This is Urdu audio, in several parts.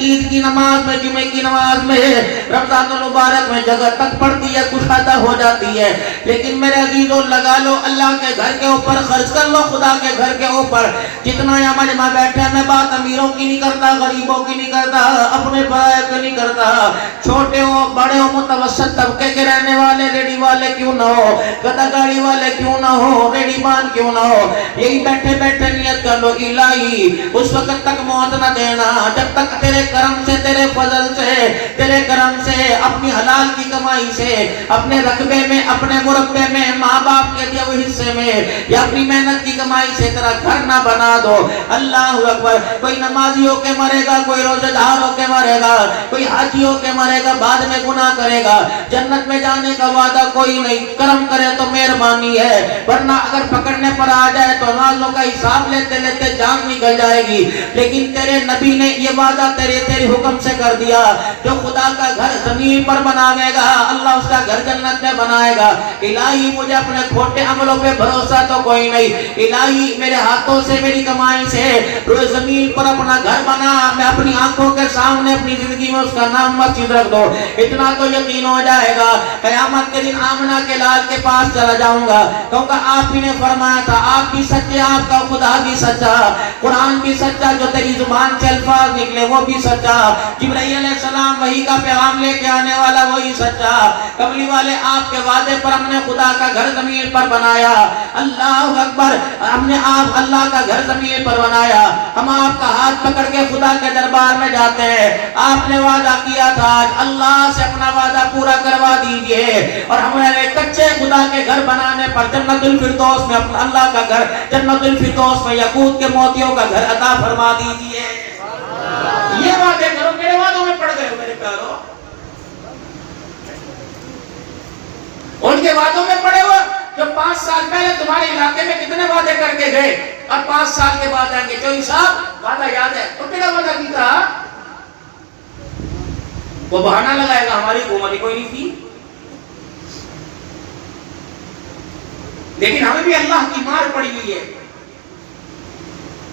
عید کی نماز میں، جمعے کی نماز میں، رمضان المبارک میں جگہ تک پڑتی ہے، کشادہ ہو جاتی ہے، لیکن میرے عزیزوں لگا لو اللہ کے گھر کے اوپر، خرچ کر لو خدا کے گھر کے اوپر جتنا یہاں مجمع بیٹھے ہیں۔ میں بات امیروں کی نہیں کرتا، غریبوں کی نہیں کرتا، اپنے برائے کی نہیں کرتا، چھوٹے ہو بڑے ہو متوسط طبقے کے رہنے والے، ریڈی والے کیوں نہ ہو، گدا گاڑی والے کیوں نہ ہو، ریڈی مان کیوں نہ ہو، یہی بیٹھے بیٹھے نیت کر لو الہی اس وقت تک موت نہ دینا جب تک تیرے کرم سے، تیرے فضل سے، تیرے کرم سے، اپنی حلال کی کمائی سے، اپنے رقبے میں، اپنے مربے میں، ماں باپ کے دیے ہوئے حصے میں یا اپنی محنت کی کمائی سے تیرا گھر نہ بنا دو۔ اللہ اکبر۔ کوئی نمازی ہو کے مرے گا، کوئی روزہ دار ہو کے مرے گا، کوئی حاجی ہو کے مرے گا، بعد میں گناہ کرے گا، جنت میں جانے کا وعدہ کوئی نہیں، کرم کرے تو مہربانی ہے، ورنہ اگر پکڑنے پر آ جائے تو نازوں کا حساب لیتے لیتے جان نکل جائے گی۔ لیکن تیرے نبی نے یہ وعدہ تیرے حکم سے کر دیا، جو خدا کا گھر زمین پر بناوے گا اللہ اس کا گھر جنت میں بنائے گا۔ الہی مجھے اپنے کھوٹے عملوں پہ بھروسہ تو کوئی نہیں، الہی میرے ہاتھوں سے، میری کمائی سے روئے زمین پر اپنا گھر بنا، میں اپنی آنکھوں کے سامنے اپنی زندگی میں اس کا نام مسجد رکھ دو۔ اتنا تو یقین ہو جائے گا، قیامت کے دن آمنہ کے لال کے پاس چلا جاؤں گا، کیونکہ آپ ہی نے فرمایا تھا آپ بھی سچے، آپ کا خدا بھی سچا، قرآن بھی سچا، جو تیری زبان سے الفاظ نکلے وہ بھی سچا، جبرائیل علیہ السلام وحی کا پیغام لے کے آنے والا وہی سچا، کملی والے آپ کے وعدے پر ہم نے خدا کا گھر زمین پر بنایا۔ اللہ اکبر۔ ہم نے آپ اللہ کا گھر زمین پر بنایا، ہم آپ کا ہاتھ پکڑ کے خدا کے دربار میں جاتے ہیں۔ آپ نے وعدہ کیا تھا اللہ سے اپنا وعدہ پورا کروا دیجئے، اور ہمارے کچے خدا کے گھر بنانے پر جنت الفردوس میں اپنا اللہ کا گھر، جنت الفردوس میں یاقوت کے موتیوں کا گھر عطا فرما دیجئے۔ یہ وعدے کرو، میرے وعدوں میں پڑ گئے ہو میرے پیارو، ان کے وعدوں میں پڑے ہو جو 5 سال پہلے تمہارے علاقے میں کتنے وعدے کر کے گئے اور 5 سال کے بعد آئیں گے۔ چوہی صاحب وعدہ یاد ہے تو کیا وعدہ کی تھا؟ وہ بہانہ لگائے گا ہماری حکومت کوئی نہیں تھی، لیکن ہمیں بھی اللہ کی مار پڑی ہوئی ہے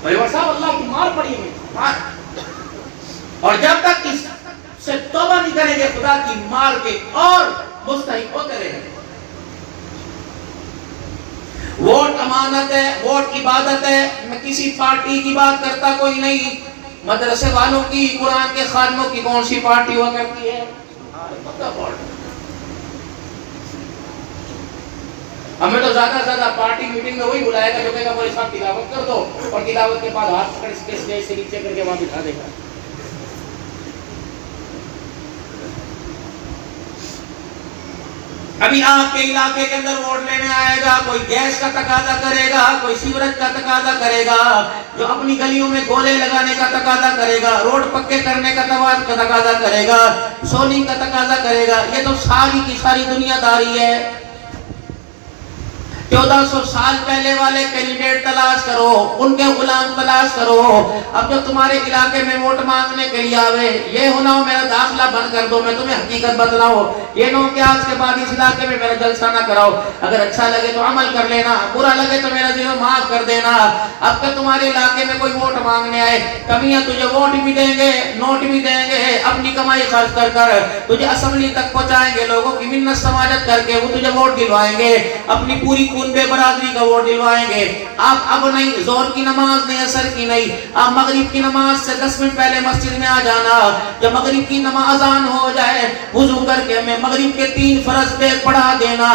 بھائی صاحب، اللہ کی مار پڑی ہوئی ہے، اور جب تک اس سے توبہ نہیں کریں گے خدا کی مار کے اور مستحق ہوتے رہیں گے۔ ووٹ امانت ہے، ووٹ عبادت ہے۔ میں کسی پارٹی کی بات کرتا کوئی نہیں، مدرسے والوں کی، قرآن کے خادموں کی کون سی پارٹی ہوا کرتی ہے؟ ہمیں تو زیادہ زیادہ پارٹی میٹنگ میں وہی بلائے گا جو کہے گا بھائی صاحب تلاوت کر دو، اور تلاوت کے بعد ہاتھ پکڑ کے اسٹیج سے نیچے کر کے وہاں بٹھا دے گا۔ ابھی آپ کے علاقے کے اندر ووٹ لینے آئے گا، کوئی گیس کا تقاضا کرے گا، کوئی سیوریج کا تقاضا کرے گا، جو اپنی گلیوں میں گولے لگانے کا تقاضا کرے گا، روڈ پکے کرنے کا تقاضا کرے گا، سولنگ کا تقاضا کرے گا۔ یہ تو ساری کی ساری دنیا داری ہے۔ 1400 سال پہلے والے کینڈیڈیٹ تلاش کرو، ان کے غلام تلاش کرو۔ اب جو تمہارے علاقے میں ووٹ مانگنے کے لیے آوے، یہ ہونا ہو میرا داخلہ بند کر دو، میں تمہیں حقیقت بتلاؤ، یہ نہ ہو کہ آج کے بعد اس علاقے میں میرا جلسہ نہ کراؤ، اگر اچھا لگے تو عمل کر لینا، برا لگے تو میرا دل معاف کر دینا۔ اب کہ تمہارے علاقے میں کوئی ووٹ مانگنے آئے، کمیاں تجھے ووٹ بھی دیں گے، نوٹ بھی دیں گے، اپنی کمائی خرچ کر کر تجھے اسمبلی تک پہنچائیں گے، لوگوں کی منت سماجت کر کے وہ تجھے ووٹ دلوائیں گے، اپنی پوری خون بے برادری کا ووٹ دلوائیں گے۔ آپ اب نہیں، زور کی نماز نہیں، اثر کی نہیں، آپ مغرب کی نماز سے 10 منٹ پہلے مسجد میں آ جانا۔ جب مغرب کی نماز اذان ہو جائے، وضو کر کے میں مغرب کے 3 فرض پہ پڑھا دینا۔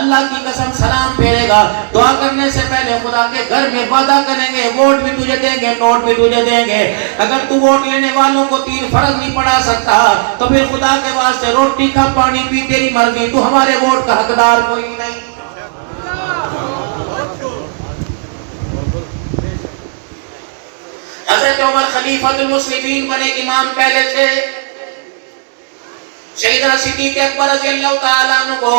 اللہ کی قسم سلام پھیرے گا، دعا کرنے سے پہلے خدا کے گھر میں وعدہ کریں گے، ووٹ بھی تجھے دیں گے، نوٹ بھی تجھے دیں گے۔ اگر تو ووٹ لینے والوں کو 3 فرض نہیں پڑھا سکتا تو پھر خدا کے واسطے روٹی کھا، پانی پی، تیری مرضی، تو ہمارے ووٹ کا حقدار کوئی نہیں۔ حضرت عمر خلیفۃ المسلمین بنے، امام پہلے تھے۔ سیدنا صدیق اکبر رضی اللہ تعالیٰ عنہ کو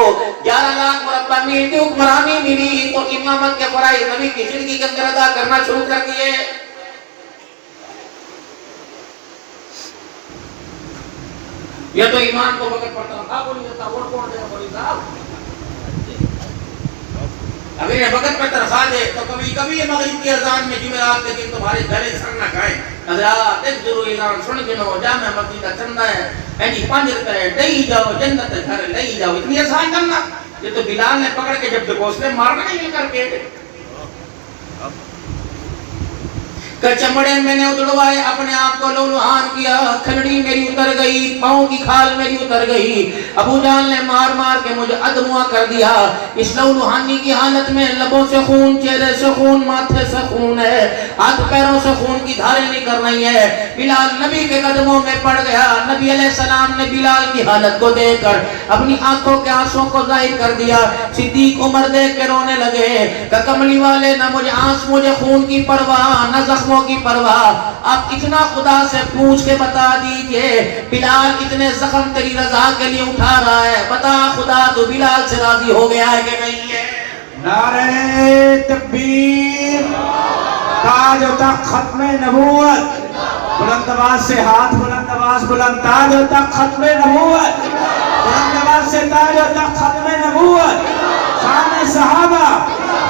11 لاکھ مربع میل کی حکمرانی ملی تو امامت کے فرائض نبی کی زندگی کے اندر ادا کرنا شروع کر دیے۔ یہ تو ایمان کو وقت پڑتا تھا، بولی جاتا ووٹ کون دے گا، بولی صاحب اگر یہ وقت پر تنخواہ دے تو کبھی کبھی یہ مغرب کی اذان میں جمعرات کے دن تمہارے گلے سر نہ کھائیں، حضرات ایک ضرور اعلان سن کے لو جامع مسجد کا چندہ ہے جی 5 روپے دے جاؤ جنت گھر لے جاؤ. اتنی آسان کرنا. یہ تو بلال نے پکڑ کے جب ڈبوسلے مارنا نہیں کر کے کہ چمڑے میں نے ادڑوائے اپنے آپ کو لولوہان کیا. کھلڑی میری اتر گئی, پاؤں کی کھال میری اتر گئی. ابو جان نے مار مار کے مجھے ادموا کر دیا. اس لولوہانی کی حالت میں لبوں سے خون, چہرے سے خون, ماتھے سے خون ہے, ہاتھ پیروں سے خون کی دھاریں نکل رہی ہیں. بلال نبی کے قدموں میں پڑ گیا. نبی علیہ السلام نے بلال کی حالت کو دیکھ کر اپنی آنکھوں کے آنسوں کو ظاہر کر دیا. صدیق عمر دیکھ کے رونے لگے کہ کملی والے نہ مجھے آنس مجھے خون کی پرواہ نہ زخموں کی پرواہ. آپ اتنا خدا سے پوچھ کے بتا دیجئے بلال اتنے زخم تیری رضا کے لیے اٹھا رہا ہے, بتا خدا تو بلال سے راضی ہو گیا ہے کہ نہیں ہے؟ نعرہ تکبیر, تاج و تخت ختم نبوت. بلند آواز سے ہاتھ بلند آواز بلند. تاج و تخت ختم نبوت. بلند آواز سے تاج و تخت ختم نبوت. شان صحابہ,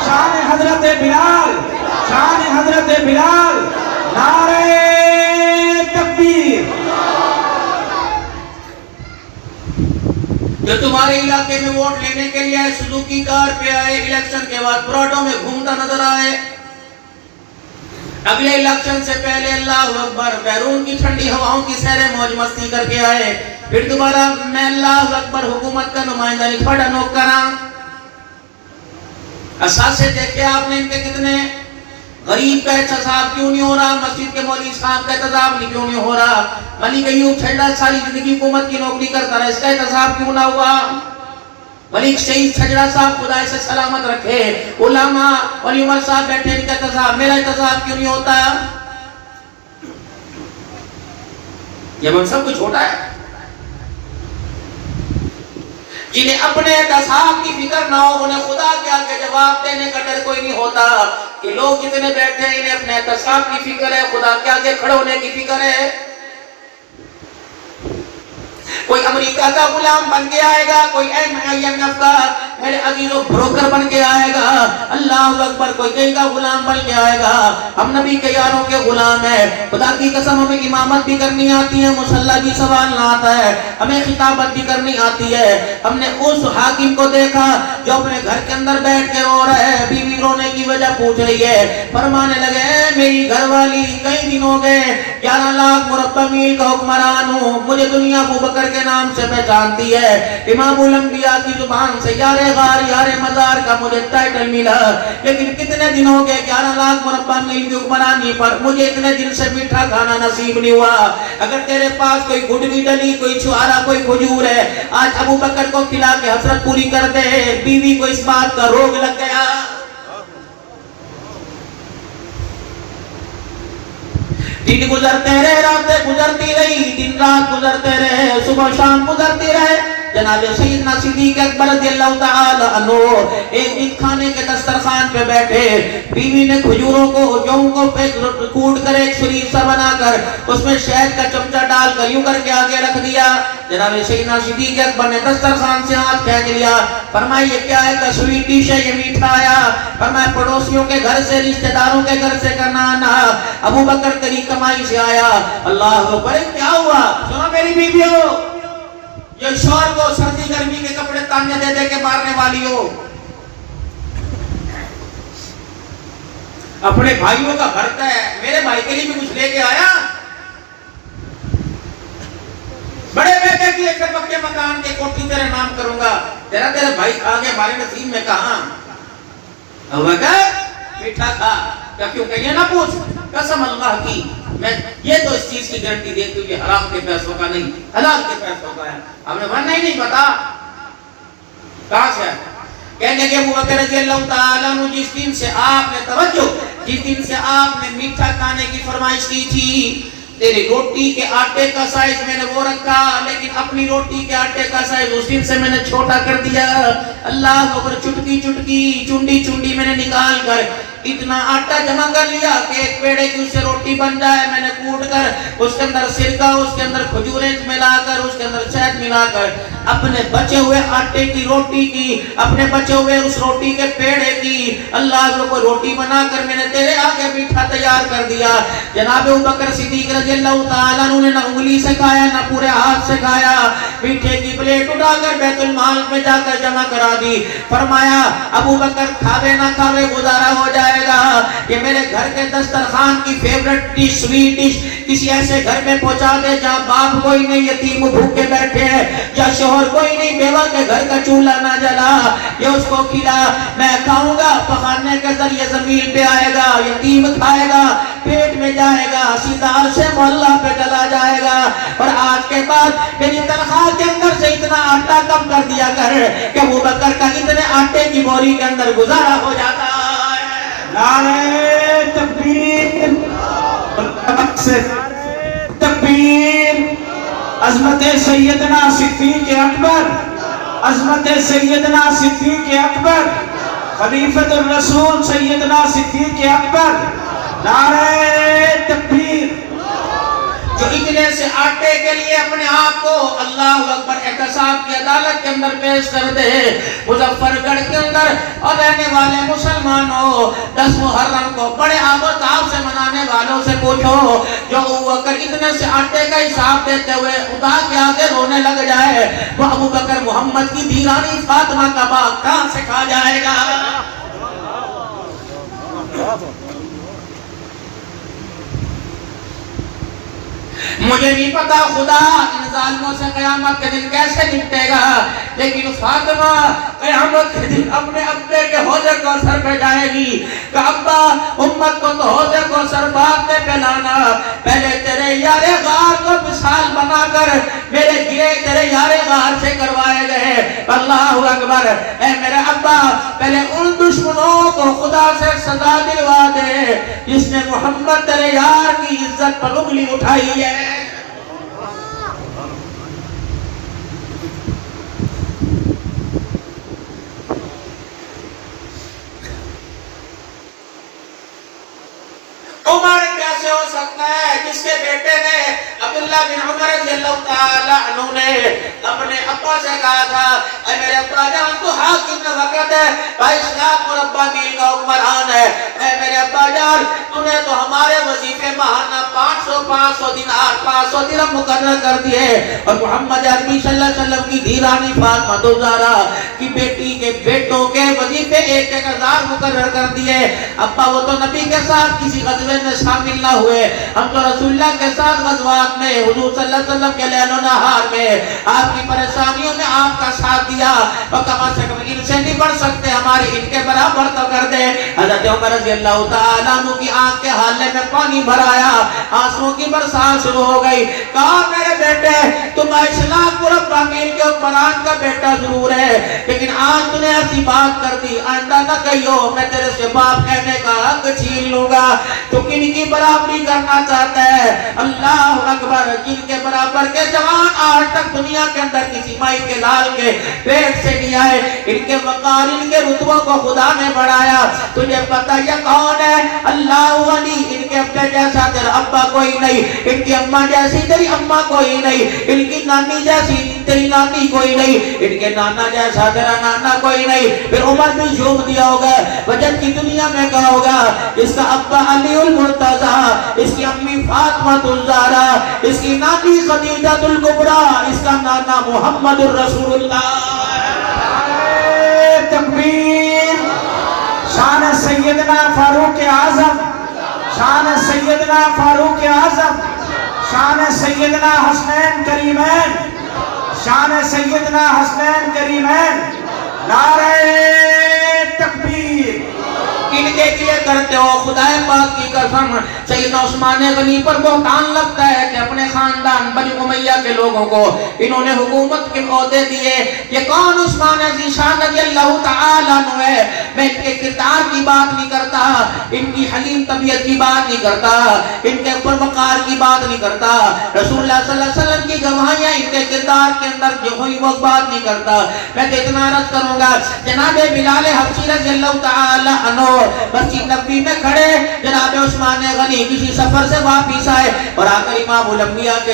شان حضرت بلال, شان حضرت بلال. نعرہ تکبیر. جو تمہارے علاقے میں ووٹ لینے کے لیے سزوکی کار پہ آئے, الیکشن کے بعد پراٹوں میں گھومتا نظر آئے, اگلے الیکشن سے پہلے اللہ اکبر بیرون کی ٹھنڈی ہواؤں کی سیر موج مستی کر کے آئے, پھر دوبارہ میں اللہ اکبر حکومت کا نمائندہ نہیں کھڑا نوکراں. اساسے دیکھے آپ نے ان کے کتنے غریب کا احتساب کیوں نہیں ہو رہا, مسجد کے مولوی صاحب کا احتساب کیوں نہیں ہو رہا, ملک ایوب چھڑا ساری زندگی حکومت کی نوکری کرتا رہا, اس کا احتساب کیوں نہ ہوا, ملک شہید چھڑا صاحب خدا سے سلامت رکھے, علماء ولی عمر صاحب بیٹھے ان کا احتساب, میرا احتساب کیوں نہیں ہوتا؟ یہ منصب کچھ چھوٹا ہے جنہیں اپنے احتساب کی فکر نہ ہو, انہیں خدا کے آگے جواب دینے کا ڈر کوئی نہیں ہوتا کہ لوگ جتنے بیٹھے ہیں انہیں اپنے احتساب کی فکر ہے, خدا کے آگے کھڑے ہونے کی فکر ہے. کوئی امریکہ کا غلام بن کے آئے گا, کوئی IMF کا میرے عزیزوں بروکر بن کے آئے گا, اللہ اکبر کوئی کہیں گا غلام بن کے آئے گا. ہم نبی کے یاروں کے غلام ہیں, خدا کی قسم ہمیں امامت بھی کرنی آتی ہے, مصلی بھی سنبھالنا آتا ہے, ہمیں خطابت بھی کرنی آتی ہے. ہم نے اس حاکم کو دیکھا جو اپنے گھر کے اندر بیٹھ کے رو رہا ہے, بیوی رونے کی وجہ پوچھ رہی ہے, فرمانے لگے میری گھر والی کئی دن ہو گئے 11 لاکھ مربع میل کا حکمران ہوں, مجھے دنیا ابو بکر کے نام سے پہچانتی ہے, امام الانبیاء کی زبان سے یار غار یار مزار کا مجھے ٹائٹل ملا, لیکن کتنے دن ہو گئے 11 لاکھ مربع میل کی حکمرانی پر مجھے اتنے دن سے میٹھا کھانا نصیب نہیں ہوا. اگر تیرے پاس کوئی گڈوی ڈلی, کوئی چھوارا, کوئی کھجور ہے, آج ابو بکر کو کھلا کے حسرت پوری کر دے. بیوی کو اس بات کا روگ لگ گیا. دن گزرتے رہے, راتیں گزرتی رہی, دن رات گزرتے رہے, صبح شام گزرتی رہے. جناب سیدنا صدیق اکبر رضی اللہ تعالی عنہ ایک دن کھانے کے دسترخوان پہ بیٹھے, بیوی نے کھجوروں کو جوں کو کوٹ کر ایک شریف سا بنا کر اس میں شہد کا چمچہ ڈال کر یوں کر کے آگے رکھ دیا. جناب سیدنا صدیق اکبر نے دسترخوان سے ہاتھ پھینک لیا, فرمایا یہ کیا ہے کہ سویٹ ڈش ہے, یہ میٹھا آیا. فرمایا پڑوسیوں کے گھر سے, رشتہ داروں کے گھر سے کا نانا, ابو بکر تیری کمائی سے آیا. اللہ اکبر, کیا ہوا؟ سنو میری بیویوں, یہ شوہر کو سردی گرمی کے کپڑے تاننے دے دے کے مارنے والی ہو, اپنے بھائیوں کا گھر ہے, میرے بھائی کے لیے بھی کچھ لے کے آیا, بڑے بیٹے کی ایک پکے مکان کے کوٹھی تیرے نام کروں گا, تیرا تیرے بھائی آگے ہمارے نصیب میں کہاں ہوگا, میٹھا کھا. کیونکہ یہ نہ پوچھ, قسم اللہ کی میں یہ تو اس چیز کی گارنٹی دیتی ہوں کہ حرام کے پیسوں کا نہیں, حلال کے پیسوں کا ہے. ہم نے ورنہ ہی نہیں پتا کہاں سے ہے. کہنے کہ ابو بکر رضی اللہ تعالیٰ عنہ جس دن سے آپ نے توجہ, جس دن سے آپ نے میٹھا کھانے کی فرمائش کی تھی, تیری روٹی کے آٹے کا سائز میں نے وہ رکھا, لیکن اپنی روٹی کے آٹے کا سائز اس دن سے میں نے چھوٹا کر دیا. اللہ اکبر, چٹکی چٹکی, چنڈی چنڈی میں نے نکال کر اتنا آٹا جمع کر لیا کہ ایک پیڑے کی اس سے روٹی بن جائے. میں نے کوٹ کر اس کے اندر سرکہ, اس کے اندر کھجوریں ملا کر, اس کے اندر شہد ملا کر اپنے بچے ہوئے آٹے کی روٹی کی، اپنے بچے ہوئے اس روٹی کے پیڑے کی، اللہ کو روٹی بنا کر میں نے تیرے آگے میٹھا تیار کر دیا۔ جناب ابوبکر صدیق رضی اللہ تعالیٰ عنہ نے نہ انگلی سے کھایا نہ پورے ہاتھ سے کھایا، میٹھے کی پلیٹ اٹھا کر بیت المال میں جا کر جمع کرا دی۔ فرمایا ابوبکر کھاوے نہ کھاوے گزارا ہو جائے گا، یہ میرے گھر کے دسترخوان کی فیورٹ ڈش سویٹ ڈش کسی ایسے گھر میں پہنچا دے جہاں باپ کوئی نہیں، یتیم بھوکے بیٹھے ہیں، جہاں شوہر کوئی نہیں، بیوہ کے گھر کا چولہا نہ جلا، یہ اس کو کھلا، میں کھاؤں گا، پخانے کے ذریعے زمین پہ آئے گا، یتیم کھائے گا، پیٹ میں جائے گا، سیدھا عرش محلہ پہ چلا جائے گا، اور آج کے بعد میری تنخواہ کے اندر سے اتنا آٹا کم کر دیا کر کہ ابوبکر کا اتنے آٹے کی بوری کے اندر گزارا ہو جاتا ہے۔ نعرہ تکبیر، تکبیر، عظمت سیدنا صدیق اکبر، عظمت سیدنا صدیق اکبر، خلیفۃ الرسول سیدنا صدیق اکبر، نعرہ تکبیر۔ جو اتنے سے آٹے کے لیے اپنے آپ کو اللہ اکبر احتساب کی عدالت کے اندر پیش کر دے، مظفر گڑھ کے اندر اور رہنے والے مسلمانوں 10 محرم کو بڑے آب و تاب سے منانے والوں سے پوچھو، جو ابوبکر اتنے سے آٹے کا حساب دیتے ہوئے خدا کے آگے رونے لگ جائے، وہ ابوبکر محمد کی دیرانی فاطمہ کا باغ کہاں سے کھا جائے گا؟ مجھے نہیں پتا خدا ان ظالموں سے قیامت کے دن کیسے نپٹے گا، لیکن فاطمہ قیامت کے دن اپنے ابے کے حوضے کو سر پہ جائے گی کہ ابا امت کو تو حوضے کو سر بات پہ پہلانا، پہلے تیرے یار غار کو مثال بنا کر میرے گرے تیرے یار غار سے کروائے گئے۔ اللہ اکبر، اے میرے ابا پہلے ان دشمنوں کو خدا سے سزا دلوا دے جس نے محمد تیرے یار کی عزت پر انگلی اٹھائی ہے۔ عمر کیسے ہو سکتا ہے جس کے بیٹے نے عبداللہ بن عمر رضی اللہ تعالیٰ عنہ نے اپنے ابا سے کہا تھا، اے میرے ابا جان تو حاکم وقت ہے، 22 لاکھ مربع میل کا حکمران ہے، اے میرے ابا جان تو نے تو ہمارے وظیفے ماہانہ 500 دینار 500 درہم مقرر کر دیے، اور محمد عربی صلی اللہ علیہ وسلم کی دھیرانی فاطمہ الزہرا کی بیٹی کے بیٹوں کے وظیفے 1,000 مقرر کر دیے۔ ابا وہ تو نبی کے ساتھ کسی غزوے میں شامل نہ ہوئے، ہم تو رسول اللہ کے ساتھ غزوات میں حضور صلی اللہ علیہ وسلم کے لیل و نہار میں آپ کی پریشانیوں میں آپ کا ساتھ دیا، اور کم سے کم ان سے نہیں بڑھ سکتے، ہماری ان کے برابر تو کر دے۔ حضرت عمر رضی اللہ تعالیٰ عنہ کی آنکھ کے حالے میں پانی بھر آیا، آنسوں کی برسات شروع ہو گئی، کہا میرے بیٹے تم 22 لاکھ مربع میل کے حکمران کا بیٹا ضرور ہے، لیکن آج تم نے ایسی بات کر دی، آئندہ نہ کہیو میں تیرے سے باپ کہنے کا حق چھین لوں گا۔ تو کن کی برابری کرنا چاہتا ہے؟ اللہ اکبر، جن کے برابر کے جوان آج تک دنیا کے اندر کسی مائی کے لال کے پیٹ سے نہیں آئے، ان کے وقار ان کے رتبوں کو خدا نے بڑھایا۔ تجھے پتہ یہ کون ہے؟ اللہ ولی، ان کے ابے جیسا تیرا ابا کوئی نہیں، ان کی اماں جیسی تیری اماں کوئی نہیں، ان کی نانی جیسی تیری نانی کوئی نہیں، ان کے نانا جیسا تیرا نانا کوئی نہیں۔ پھر عمر بھی جھوم دیا ہوگا، وجد کی دنیا میں کہا ہوگا اس کا ابا علی المرتضی، اس کی امی فاطمہ الزہرا، اس کی نانی خدیجہ الکبریٰ، اس کا نانا محمد الرسول اللہ۔ تکبیر، شان سیدنا فاروق اعظم، شان سیدنا فاروق اعظم، شان سیدنا حسنین کریمین، شان سیدنا حسنین کریمین، نعرہ تکبیر۔ ان کے لیے کرتے ہو خدا پاک کی قسم، سیدنا عثمان غنی پر بہتان لگتا ہے کہ اپنے خاندان بنی امیہ کے لوگوں کو انہوں نے حکومت کے عہدے دیے۔ یہ کون عثمان ذی شان رضی اللہ تعالیٰ عنہ ہے؟ میں ان کے کردار کی بات نہیں کرتا، ان کی حلیم طبیعت کی بات نہیں کرتا، ان کے اوپر وقار کی بات نہیں کرتا، رسول اللہ صلی اللہ علیہ وسلم کی گواہیاں ان کے کردار کے اندر جو ہوئی وہ بات نہیں کرتا۔ میں تو اتنا عرض کروں گا، جناب بلال حبشی رضی اللہ تعالیٰ عنہ مسجد نبوی میں کھڑے، جناب عثمان غنی کسی سفر سے واپس آئے اور آ کر امام الانبیاء کے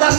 10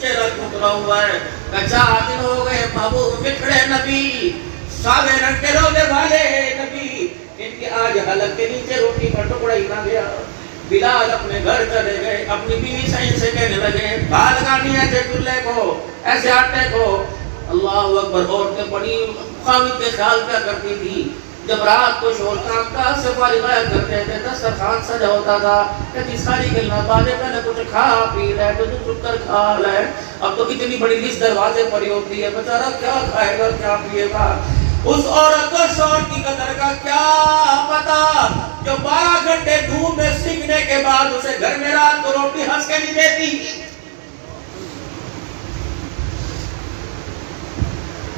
چہرہ ٹھکرا ہوا ہے کہ 4 دن ہو گئے محبوب بکھڑے نبی، ساوے رنگ کے روزے والے نبی، ان کی آج حلق کے نیچے روٹی کا ٹکڑا ہی نہ گیا۔ بلال اپنے گھر چلے گئے، اپنی بیوی سے کہنے لگے بھال گانی ایسے چولہے کو، ایسے آٹے کو۔ اللہ اکبر، عورتیں بڑی خامد کے خیال کیا کرتی تھی، جب رات کو شور کام کاج سے فارغ کرتے تھے دسترخوان سجا ہوتا تھا، کہتی ساری گلنا بازے پہلے کچھ کھا پی لے تو چپ کر کھا لے۔ اب تو اتنی بڑی لسٹ دروازے پر ہی ہوتی ہے، بیچارہ کیا کھائے گا کیا پیے گا۔ اس عورت کو شور کی قدر کا کیا پتا جو 12 گھنٹے دھوپ میں سیکھنے کے بعد اسے گھر میں رات کو روٹی ہنس کے نہیں دیتی۔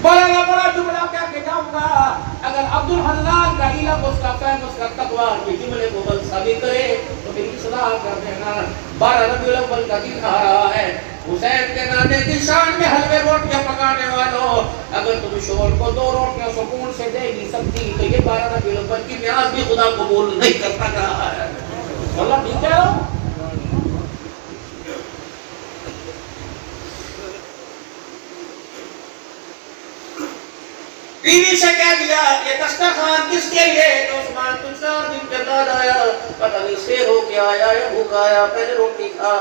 بڑا جملہ کہہ کے جاؤں گا، اگر عبدالحنان کا علم، اس کا فہم، اس کا تقوی یہ جملے کو بل ثابت کرے تو میری اصلاح کر دینا۔ 12 ربیع الاول کا دن آ رہا ہے، حسین کے نانے کی شان میں حلوے روٹیاں پکانے والوں، اگر تم شور کو 2 روٹیاں سکون سے دے نہیں سکتی تو یہ 12 ربیع الاول کی نیاز بھی خدا قبول نہیں کر رہا ہے۔ اللہ ٹھیک ہے۔ بیوی سے کہہ دیا یہ دسترخوان کس کے لیے؟ تو عثمان تم 4 دن کے بعد آیا، پتہ نہیں سیر ہو کے آیا یا بھوکا آیا، پہلے روٹی کھا۔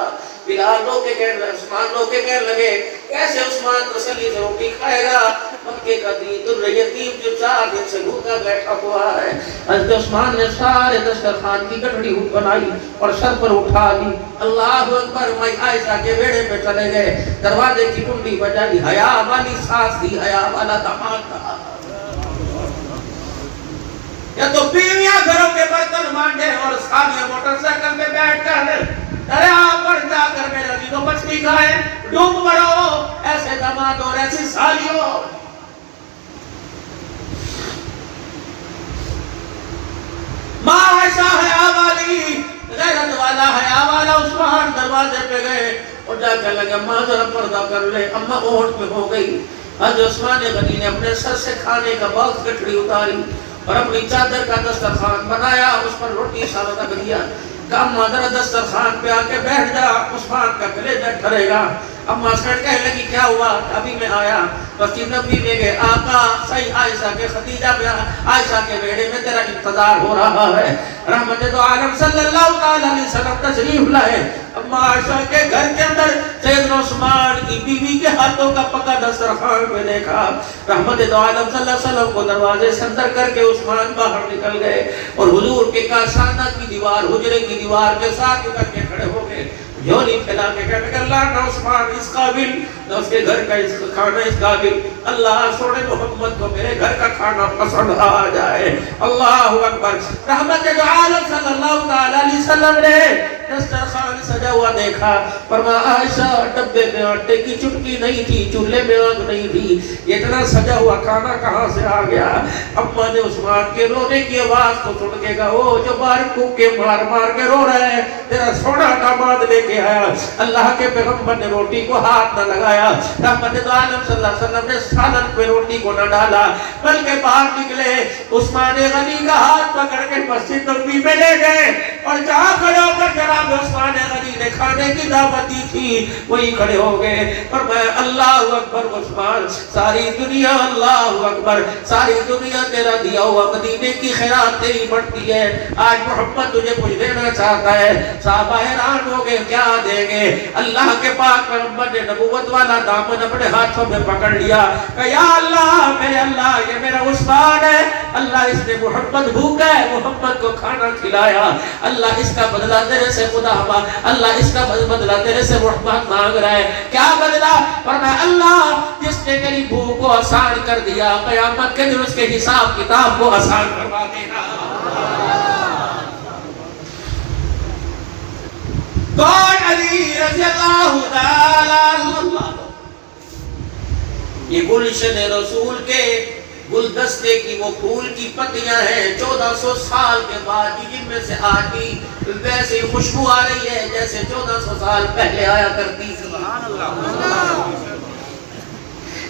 بلال رو کے کہنے لگے، عثمان رو کے کہنے لگے کیسے عثمان تسلی سے روٹی کھائے گا؟ مکے کا دین یتیم جو 4 دن سے بھوکا بیٹھا ہوا ہے۔ حضرت عثمان نے سارے دسترخوان کی گٹھڑی بنائی اور سر پر اٹھا لی۔ اللہ اکبر، میں عائشہ کے بیڑے پہ چلے گئے، دروازے کی کنڈی بجائی، حیا والی ساس تھی، حیا والا داماد تھا۔ یا تو بیویاں گھروں کے برتن مانجے اور سامیاں موٹر سائیکل میں بیٹھ کر دریا پر جا کر میرا عزیزوں مچھلی کھائے، ڈوب مرو، ایسے داماد اور ایسی سالیوں۔ ماں عائشہ حیا والی، غیرت والا حیا والا عثمان دروازے پہ گئے اور جا کر لگے ماں ذرا پردہ کر لے، اماں اونٹ پہ ہو گئی۔ حضرت عثمان غنی نے اپنے سر سے کھانے کا باکس گٹھڑی اتاری اور اپنی چادر کا دسترخوان بنایا، اس پر روٹی سالہ رکھ دیا۔ کم ذرا دسترخوان پہ آ کے بیٹھ جا، عثمان کا کلیجہ ٹھرے گا۔ اماں سیٹ کہنے لگی کیا ہوا؟ ابھی میں آیا، مسجد نبوی میں گئے، آقا صحیح عائشہ کے خدیجہ میں، عائشہ کے بیڑے میں تیرا انتظار ہو رہا ہے۔ رحمت دو عالم صلی اللہ علیہ وسلم تشریف لائے۔ اماں عائشہ کے گھر کے اندر سیدنا عثمان کی بیوی کے ہاتھوں کا پکا دسترخوان میں دیکھا۔ رحمت دو عالم صلی اللہ علیہ وسلم کو دروازے سے اندر کر کے عثمان باہر نکل گئے اور حضور کے کاشانہ کی دیوار، حجرے کی دیوار کے ساتھ اٹھ کے کھڑے ہو گئے، جھولی پھیلا کے کہنے کہ اللہ نہ عثمان اس قابل، نہ اس کے گھر کا اس کھانا اس قابل، اللہ سونے محمد کو میرے گھر کا کھانا پسند آ جائے۔ اللہ اکبر۔ رحمت دو عالم صلی اللہ علیہ وسلم نے دسترخوان سجا ہوا دیکھا، فرمایا عائشہ ڈبے میں آٹے کی چٹکی نہیں تھی، چولہے میں آگ نہیں تھی، یہ اتنا سجا ہوا کھانا کہاں سے آ گیا؟ اماں نے عثمان کے رونے کی آواز کو سن کے کہا او جو بار کوکے مار مار کے رو رہے ہیں، تیرا سونا داماد لے کے آیا۔ اللہ کے پیغمبر نے روٹی کو ہاتھ نہ لگایا، رحمت دو عالم صلی اللہ علیہ وسلم نے سالن پہ روٹی کو نہ ڈالا، بلکہ باہر نکلے، عثمان غنی کا ہاتھ پکڑ کے مسجد نبوی میں لے گئے اور جہاں کھڑے ہو کر جناب عثمان غنی نے کھانے کی دعوت دی تھی وہی کھڑے ہو گئے اور میں اللہ اکبر عثمان، ساری دنیا اللہ اکبر، ساری دنیا تیرا دیا ہوا مدینے کی خیرات تیری بڑھتی ہے۔ آج محمد تجھے کچھ دینا چاہتا ہے، صحابہ حیران ہو گئے کیا دیں گے؟ اللہ کے پاک پیغمبر نے نبوت والا دامن اپنے ہاتھوں میں پکڑ لیا کہ یا اللہ میرے اللہ یہ میرا عثمان ہے، اللہ اس نے محمد بھوکا ہے، محمد کو کھانا کھلایا، اللہ اس کا بدلہ تیرے سے خدا ہوا، اللہ اس کا بدلہ تیرے سے محمد مانگ رہا ہے، کیا بدلہ؟ فرمایا اللہ جس نے میری بھوک کو آسان کر دیا، قیامت کے دن اس کے حساب کتاب کو آسان کروا دینا۔ کون؟ علی رضی اللہ تعالی عنہ۔ یہ گلشن رسول کے گلدستے کی وہ پھول کی پتیاں ہیں 1400 سال کے بعد جن میں سے آج بھی ویسے خوشبو آ رہی ہے جیسے 1400 سال پہلے آیا کرتی تھی۔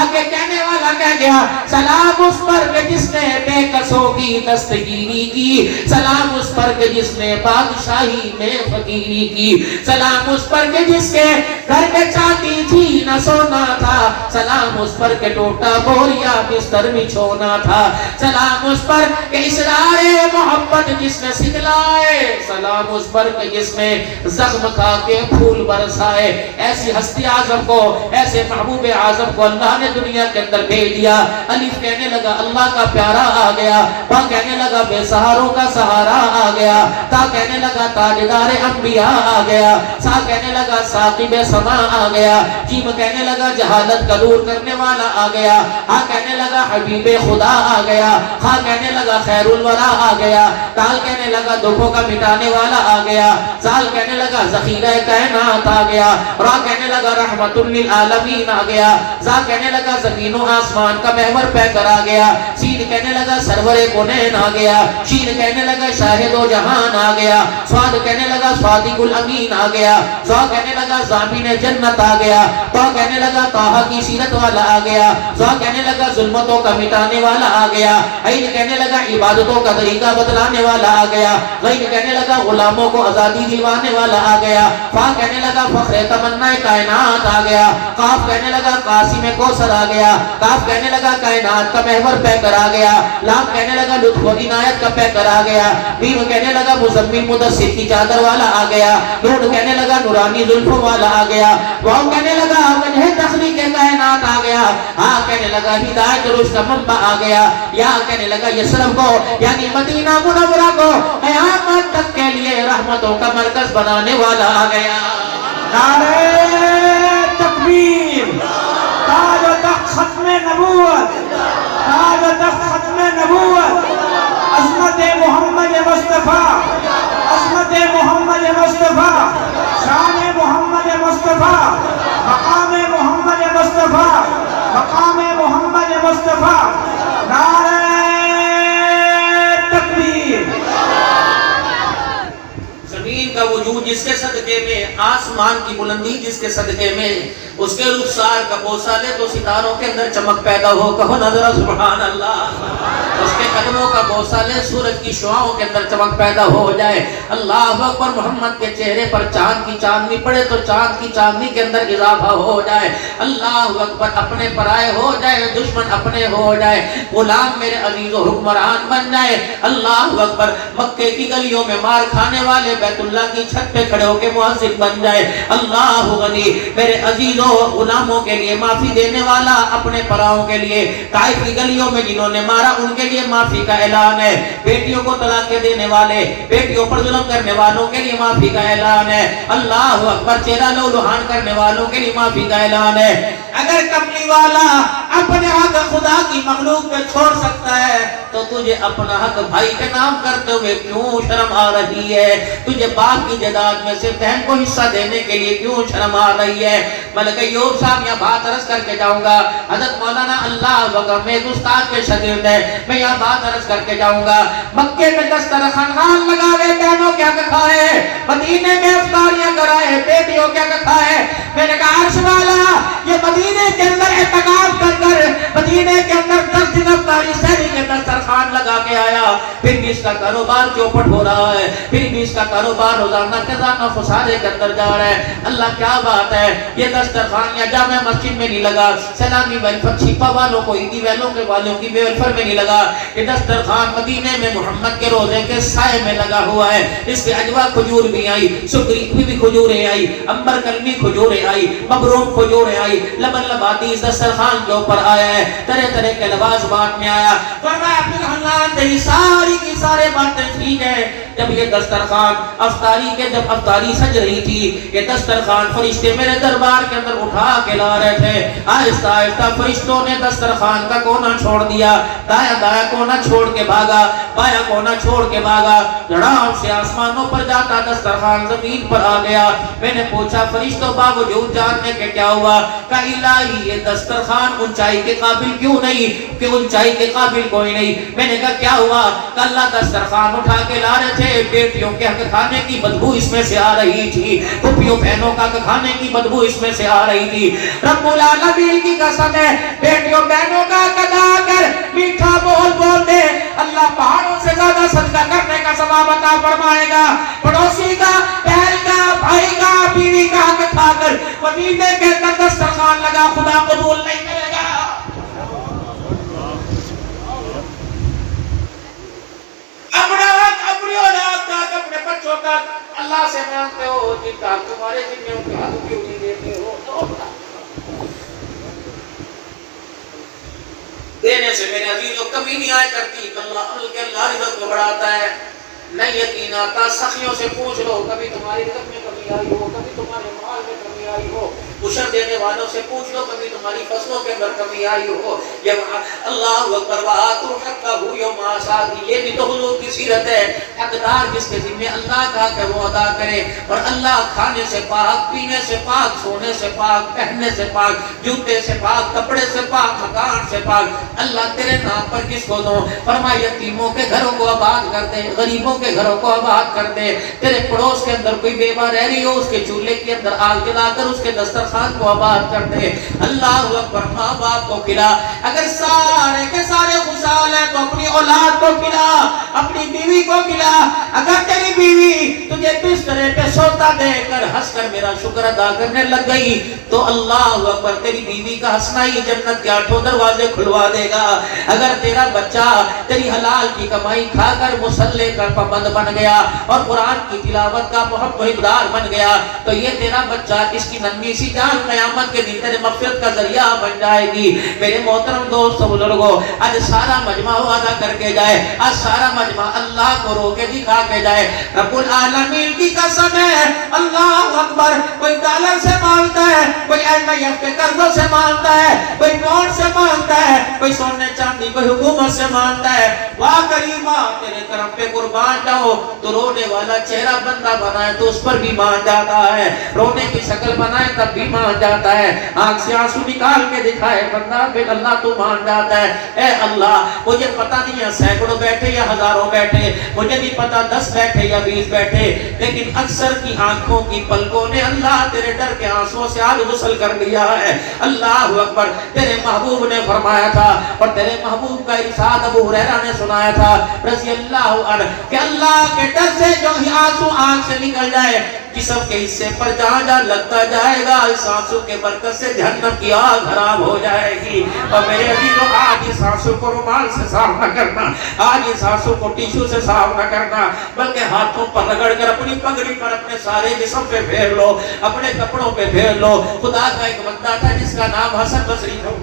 آگے کہنے والا کہہ گیا سلام اس پر کہ جس نے بے کسوں کی دستگیری کی, سلام اس پر کہ جس نے بادشاہی میں فقیری کی, سلام اس پر کہ جس کے گھر میں چاندی تھی نہ سونا تھا, سلام اس پر کہ ٹوٹا بوریا بستر بچھونا تھا, سلام اس پر کہ اسرار محبت جس نے سکھلائے, سلام اس پر کہ جس نے زخم کھا کے پھول برسائے. ایسی ہستی اعظم کو, ایسے محبوب اعظم کو اللہ نے دنیا کے اندر بھیج دیا. الف کہنے لگا اللہ کا پیارا آ گیا, با کہنے لگا بے سہاروں کا سہارا آ گیا, تا کہنے لگا تاجدار انبیاء آ گیا, سا کہنے لگا ثاقب سما آ گیا, جیم کہنے لگا جہالت کا دور کرنے والا آ گیا, ہا کہنے لگا حبیب خدا آ گیا, ہا کہنے لگا خیر الورا آ گیا, تال کہنے لگا دکھوں کا مٹانے والا آ گیا, زال کہنے لگا ذخیرہ کائنات آ گیا, را کہنے لگا رحمت للعالمین آ گیا, زا کہنے لگا زمین و آسمان کا محور پہ کر آ گیا, سین کہنے لگا سرور کونین آ گیا, شین کہنے لگا شاہد و جہان آ گیا, سواد کہنے لگا صادق الامین آ گیا, سوا کہنے لگا ضامن جنت آ گیا, تو کہنے لگا طٰہٰ کی سیرت والا آ گیا, سوا کہنے لگا ظلمتوں کا مٹانے والا آ گیا, عین کہنے لگا عبادتوں کا طریقہ بتلانے والا آ گیا, غین کہنے لگا غلاموں کو آزادی دلوانے والا آ گیا, فا کہنے لگا فخر تمنا کائنات آ گیا, قاف کہنے لگا قاسم کوثر آ گیا, کاف کہنے لگا کائنات کا محور پہ کر آ گیا, لام کہنے لگا لطف و عنایت کا پہ کر آ گیا, میم کہنے لگا مزمل مدثر کی چادر والا آ گیا, نون کہنے لگا نورانی زلفوں والا آ گیا, واو کہنے لگا وجہ تخلیق کائنات آ گیا, ہا کہنے لگا ہدایت رشد کا منبع آ گیا, یا کہنے لگا یثرب کو یعنی مدینہ منورہ کو قیامت تک کے لیے رحمتوں کا مرکز بنانے والا آ گیا. نعرہ تکبیر, تاج و تخت ختم نبوت, تاج و تخت ختم نبوت, عظمت محمد مصطفیٰ, عظمت محمد مصطفیٰ, شان محمد مصطفیٰ, مقام محمد مصطفیٰ, مقام محمد مصطفیٰ. نعرہ تکبیر. زمین کا وجود جس کے صدقے میں, آسمان کی بلندی جس کے صدقے میں, اس کے رخسار کا بوسہ لے تو ستاروں کے اندر چمک پیدا ہو, کہو نظر سبحان اللہ. اس کے قدموں کا بوسہ لے سورج کی شعاؤں کے اندر چمک پیدا ہو جائے. اللہ اکبر. محمد کے چہرے پر چاند کی چاندنی پڑے تو چاند کی چاندنی کے اندر اضافہ ہو جائے. اللہ اکبر. اپنے پرائے ہو جائے, دشمن اپنے ہو جائے, غلام میرے عزیز و حکمران بن جائے. اللہ اکبر. مکے کی گلیوں میں مار کھانے والے بیت اللہ کی چھت پہ کھڑے ہو کے مؤذن بن جائے. اللہ غنی. میرے عزیزوں غلاموں کے لیے معافی دینے والا, اپنے پراؤں کے لیے طائف کی گلیوں میں جنہوں نے مارا ان کے لیے معافی کا اعلان ہے. بیٹیوں کو طلاق دینے والے, بیٹیوں پر ظلم کرنے والوں کے لیے معافی کا اعلان ہے. اللہ اکبر. چہرہ لو لہان کرنے والوں کے لیے معافی کا اعلان ہے. اگر کملی والا اپنے حق خدا کی مخلوق پہ چھوڑ سکتا ہے تو تجھے اپنا حق بھائی کے نام کرتے ہوئے کیوں شرم آ رہی ہے؟ تجھے باپ کی جائیداد میں سے بہن کو حصہ دینے کے لیے کیوں شرم آ رہی ہے؟ ملک ایوب صاحب یہاں بات عرض کر کے جاؤں گا. حضرت مولانا اللہ وقت میں استاد کے شاگرد ہے, میں یہاں بات عرض کر کے جاؤں گا. مکے میں دسترخوان لگاوے بہنوں کیا کھائے, مدینے میں افطاریاں کرائے بیٹیوں کیا کھائے. میں نے کہا عرش والا یہ مدینے کے اندر اعتکاف کر کر مدینے کے اندر 10 دن افطاری سحری کے دسترخوان لگا کے آیا, پھر بھی اس کا کاروبار چوپٹ ہو رہا ہے, پھر بھی اس کا کاروبار روزانہ خزانہ خسارے کے اندر جا رہا ہے. اللہ کیا بات ہے, یہ دسترخوان یا جامع مسجد میں نہیں لگا, سلامی ویلفر چھپا والوں کو عیدی والوں کے والوں کی ویلفر میں نہیں لگا. یہ دسترخوان مدینے میں محمد کے روزے کے سائے میں لگا ہوا ہے. اس کے اجوا کھجور بھی آئی, سکری بھی کھجوریں آئی, امبر کلمی کھجوریں آئی, مبروم کھجوریں آئی, لبن لباتی اس دسترخوان کے اوپر آیا ہے. طرح طرح کے لباس بات میں آیا. فرمایا پھر حنان تیری ساری کی سارے باتیں ٹھیک ہے. جب یہ دسترخوان افطاری کے جب افطاری سج رہی تھی, یہ دسترخوان فرشتے میرے دربار کے اندر اٹھا کے لا رہے تھے. آہستہ آہستہ فرشتوں نے دسترخوان کا کونا چھوڑ دیا, دایا دایا کونا چھوڑ کے بھاگا, بایا کونا چھوڑ کے بھاگا. دھڑام سے آسمانوں پر جاتا دسترخوان زمین پر آ گیا. میں نے پوچھا فرشتوں باوجود جاننے کے کیا ہوا؟ کہ الہی یہ دسترخوان اونچائی کے قابل کیوں نہیں, کہ اونچائی کے قابل کوئی نہیں. میں نے کہا کیا ہوا؟ کہ اللہ دسترخوان اٹھا کے لا رہے تھے، بیٹیوں کے حق کھانے کی بدبو اس میں سے آ رہی تھی، پھوپھیوں بہنوں کا کھانے کی بدبو اس میں سے آ رہی تھی۔ رب العالمین کی قسم ہے، بیٹیوں بہنوں کا ادا کر میٹھا بول بول دے، اللہ پہاڑوں سے زیادہ صدقہ کرنے کا ثواب عطا فرمائے گا۔ پڑوسی کا، بہن کا، بھائی کا، بیوی کا حق کھا کر ولیمے کے اندر دسترخوان لگا، خدا قبول نہیں کرے گا۔ اپنا حق اپنی اولاد کا، اپنے بچوں کا اللہ سے مانگتے ہو، جن کا تمہارے ذمہ ان کا حق کیوں نہیں دیتے ہو؟ دینے سے میرے عزیزوں کمی نہیں آئے کرتی، اللہ رزق کو بڑھاتا ہے، نہیں یقین آتا سخیوں سے پوچھ لو، کبھی تمہاری رزق میں کمی آئی ہو، کبھی تمہارے مال میں کمی آئی ہو، عشر دینے والوں سے پوچھ لو، کبھی تمہاری فصلوں کے اندر کمی آئی ہو۔ اللہ اکبر وآتوا حقہ یوم حصادہ، یہ بھی تو حضور کی سیرت ہے، حقدار جس کے ذمہ اللہ کا کہ وہ ادا کرے، اور اللہ کھانے سے پاک، پینے سے پاک، سونے سے پاک، پہننے سے پاک، جوتے سے پاک، کپڑے سے پاک، مکان سے پاک، اللہ تیرے نام پر کس کو دوں؟ فرمایا یتیموں کے گھروں کو آباد کر دے، غریبوں کے گھروں کو آباد کر دے، تیرے پڑوس کے اندر کوئی بیوہ رہ رہی ہو، اس کے چولہے کے اندر آگ جلا کر اس کے دسترخوان کو آباد کر دے۔ اللہ اکبر، ماں باپ کو کھلا، اگر سارے کے سارے خوشحال ہیں تو اپنی اولاد کو کھلا، اپنی بیوی کو کھلا، اگر تیری بیوی تجھے بسترے پہ سوتا دے کر ہنس کر میرا شکر ادا کرنے لگ گئی تو اللہ اکبر تیری بیوی کا ہنسنا ہی جنت کے 8 دروازے کھلوا دے گا۔ اگر تیرا بچہ تیری حلال کی کمائی کھا کر مصلی کا پابند بن گیا اور قرآن کی تلاوت کا محبدار بن گیا تو یہ تیرا بچہ، اس کی ننھی سی جان قیامت کے دن تیرے مغفرت کا ذریعہ بن جائے گی۔ میرے محترم دوستو بزرگو، آج سارا مجمع وعدہ کر کے جائے، آج سارا مجمع اللہ کو رو کے دکھا کے جائے، رب العالمین کی قسم ہے، اللہ اکبر، کوئی ڈالر سے مانگتا ہے، کوئی IMF کے قرضوں سے مانگتا ہے، کوئی بانڈ سے مانگتا ہے، کوئی سونے چاندی، کوئی حکومت سے مانگتا ہے، واہ کریمہ تیرے کرم پہ قربان جاؤ، تو رونے والا چہرہ بندہ بنائے تو اس پر بھی مان جاتا ہے، رونے کی شکل بنائے تب بھی مان جاتا ہے، آنکھ سے آنسو نکال کے دکھائے بندہ پھر اللہ تو مان جاتا ہے۔ اے اللہ، مجھے پتہ نہیں ہے سینکڑوں بیٹھے یا ہزاروں بیٹھے، مجھے نہیں پتہ 10 بیٹھے یا 20 بیٹھے، لیکن اکثر کی آنکھوں کی پلکوں نے اللہ تیرے ڈر کے آنسوں سے آج غسل کر لیا ہے۔ اللہ اکبر، تیرے محبوب نے فرمایا تھا اور تیرے محبوب کا ارشاد ابو ہریرہ نے سنایا تھا رضی اللہ عنہ کہ اللہ کے ڈر سے جو آنسو آنکھ سے نکل جائے، جسم کے حصے پر جہاں جہاں لگتا جائے گا، اس آنسو کے برکت سے جہنم کی آگ حرام ہو جائے گی۔ اور میرے عزیزو، آج اس آنسو کو رومال سے صاف نہ کرنا، آج اس آنسو کو ٹیشو سے صاف نہ کرنا، بلکہ ہاتھوں پر رگڑ کر اپنی پگڑی پر اپنے سارے جسم پہ پھیر لو، اپنے کپڑوں پہ پھیر لو۔ خدا کا ایک بندہ تھا جس کا نام حسن بصری تھا،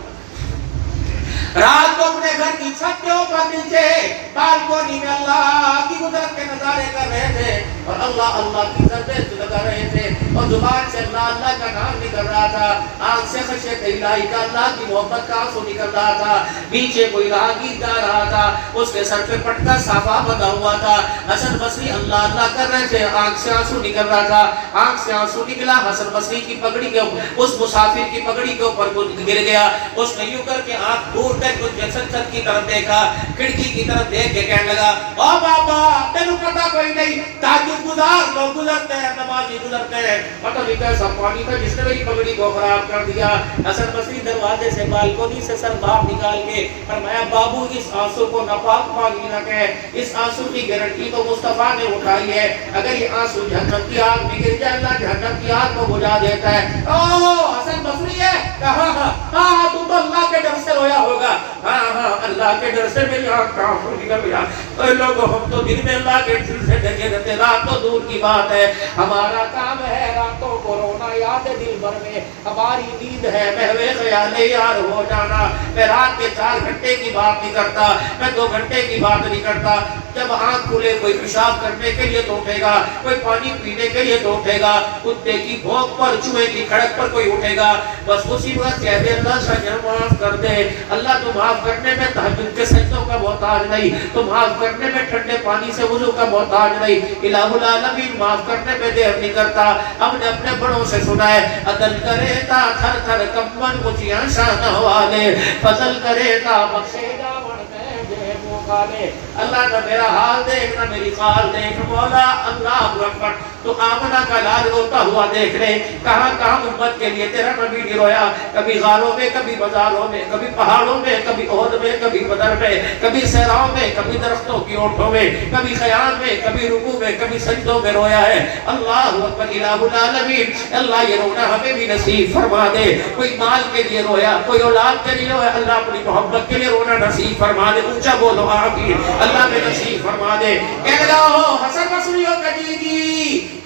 رات کو اپنے گھر کی چھت کے اوپر نیچے بالکونی میں اللہ کی قدرت کے نظارے کر رہے تھے اور اللہ کی ضربت لگا رہے تھے اور زبان سے اللہ کا نام نکل رہا تھا، آنکھ سے خشیت الہی کا، اللہ کی محبت کا آنسو نکل رہا تھا۔ نیچے کوئی راہگیر جا رہا تھا، اس کے سر پہ پٹکا صافہ بندھا ہوا تھا، حسن بصری اللہ کر رہے تھے، آنکھ سے آنسو نکل رہا تھا، آنکھ سے آنسو نکلا، حسن بصری کی پگڑی کے اس مسافر کی پگڑی کے اوپر گر گیا۔ اس نے یوں کر کے آنکھ دور کچھ چھت کی طرف دیکھا، کھڑکی کی طرف دیکھ کے کہنے لگا، او بابا تینو پتا کوئی نہیں، تہجد گزار لوگ گزرتے ہیں، نمازی گزرتے ہیں، پتہ نہیں کیسا پانی تھا جس نے میری پگڑی کو خراب کر دیا۔ حسن بصری دروازے سے بالکونی سے سر باہر نکال کے فرمایا، بابو اس آنسو کو ناپاک پانی نہ کہے، اس آنسو کی گارنٹی تو مصطفیٰ نے اٹھائی ہے، اگر یہ آنسو جہنم کی آگ میں گر جائے اللہ جہنم کی آگ کو بجھا دیتا ہے۔ او حسن بصری ہے، کہا ہاں تو اللہ کے ڈر سے رویا ہوگا، ہاں اللہ کے ڈر سے میری آنکھ کا آنسو نکل گیا۔ اے لوگوں، ہم تو دن میں اللہ کے دل سے ڈرے رہتے، رات تو دور کی بات ہے، ہمارا کام ہے راتوں کو رونا یاد دل بھر میں، ہماری نیند ہے محوِ خیال یار ہو جانا۔ میں رات کے 4 گھنٹے کی بات نہیں کرتا، میں 2 گھنٹے کی بات نہیں کرتا، جب آنکھ کھلے کوئی پیشاب کرنے کے لیے تو اٹھے گا، کوئی پانی پینے کے لیے تو اٹھے گا، کتے کی بھونک پر، چوہے کی کھڑک پر کوئی اٹھے گا، بس اسی وقت کہہ دے اللہ شجر معاف کر دے، اللہ تو معاف کرنے میں تہجد کے سجدوں کا محتاج نہیں، تو معاف کرنے میں ٹھنڈے پانی سے وضو کا محتاج نہیں، الہ العالمین معاف کرنے میں دیر نہیں کرتا۔ ہم نے اپنے بڑوں سے سنا ہے، عدل کرے تا تھر تھر کمبن اونچیاں شان والے، فضل کرے تا بخشے گا بڑھ میں جے کھا لے. اللہ نہ میرا حال دیکھ نہ میری خال دیکھ مولا. اللہ اکبر. تو آمنہ کا لال روتا ہوا دیکھ لے. کہاں کہاں امت کے لیے تیرا نبی نہیں رویا. کبھی غاروں میں, کبھی بازاروں میں, کبھی پہاڑوں میں, کبھی احد میں, کبھی بدر میں, کبھی صحراؤں میں, کبھی درختوں کی اوٹھوں میں, کبھی خیام میں, کبھی رکوع میں, کبھی سجدوں میں رویا ہے. اللہ اکبر. الہ العالمین. اللہ یہ رونا ہمیں بھی نصیب فرما دے. کوئی مال کے لیے رویا, کوئی اولاد کے لیے رویا, اللہ اپنی محبت کے لیے رونا نصیب فرما دے. اونچا بولو آمین. اللہ میں نصیب فرما دے. کہہ رہا حسن بصریوں کا جی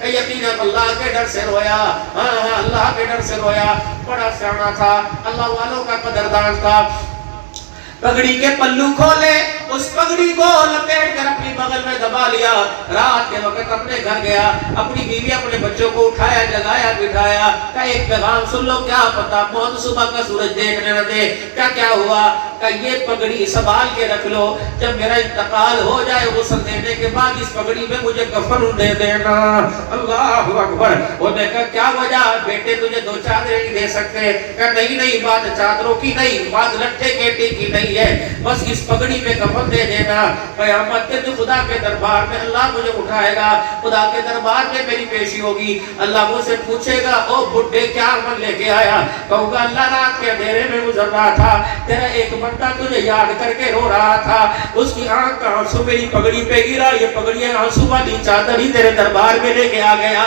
یقیناً اللہ کے ڈر سے رویا. ہاں اللہ کے ڈر سے رویا. بڑا سیانا تھا, اللہ والوں کا قدردان تھا. پگڑی کے پلو کھولے, اس پگڑی کو لپیٹ کر اپنی بغل میں دبا لیا. رات کے وقت اپنے گھر گیا, اپنی بیوی اپنے بچوں کو اٹھایا, جگایا, بٹھایا. کہ ایک پیغام سن لو, کیا پتا موت صبح کا سورج دیکھنے نہ دے. کیا ہوا؟ کہ یہ پگڑی سنبھال کے رکھ لو, جب میرا انتقال ہو جائے غسل دینے کے بعد اس پگڑی میں مجھے کفن دے دینا. اللہ اکبر. انہوں نے کہا کیا وجہ؟ بیٹے تجھے دو چادریں نہیں دے سکتے. کہ نہیں, بات چادروں کی نہیں, بات لٹھے کیٹے کی نہیں ہے, بس اس پگڑی میں کفن دے دینا. قیامت کے دن خدا کے دربار میں اللہ مجھے اٹھائے گا, خدا کے دربار میں میری پیشی ہوگی. اللہ مجھ سے پوچھے گا, او بڈھے کیا عمل لے کے آیا؟ کہوں گا اللہ رات کے اندھیرے میں گزر رہا تھا, تیرا ایک بندہ تجھے یاد کر کے رو رہا تھا, اس کی آنکھ کا آنسو میری پگڑی پہ گرا, یہ پگڑی آنسو والی چادر ہی تیرے دربار میں لے کے آ گیا.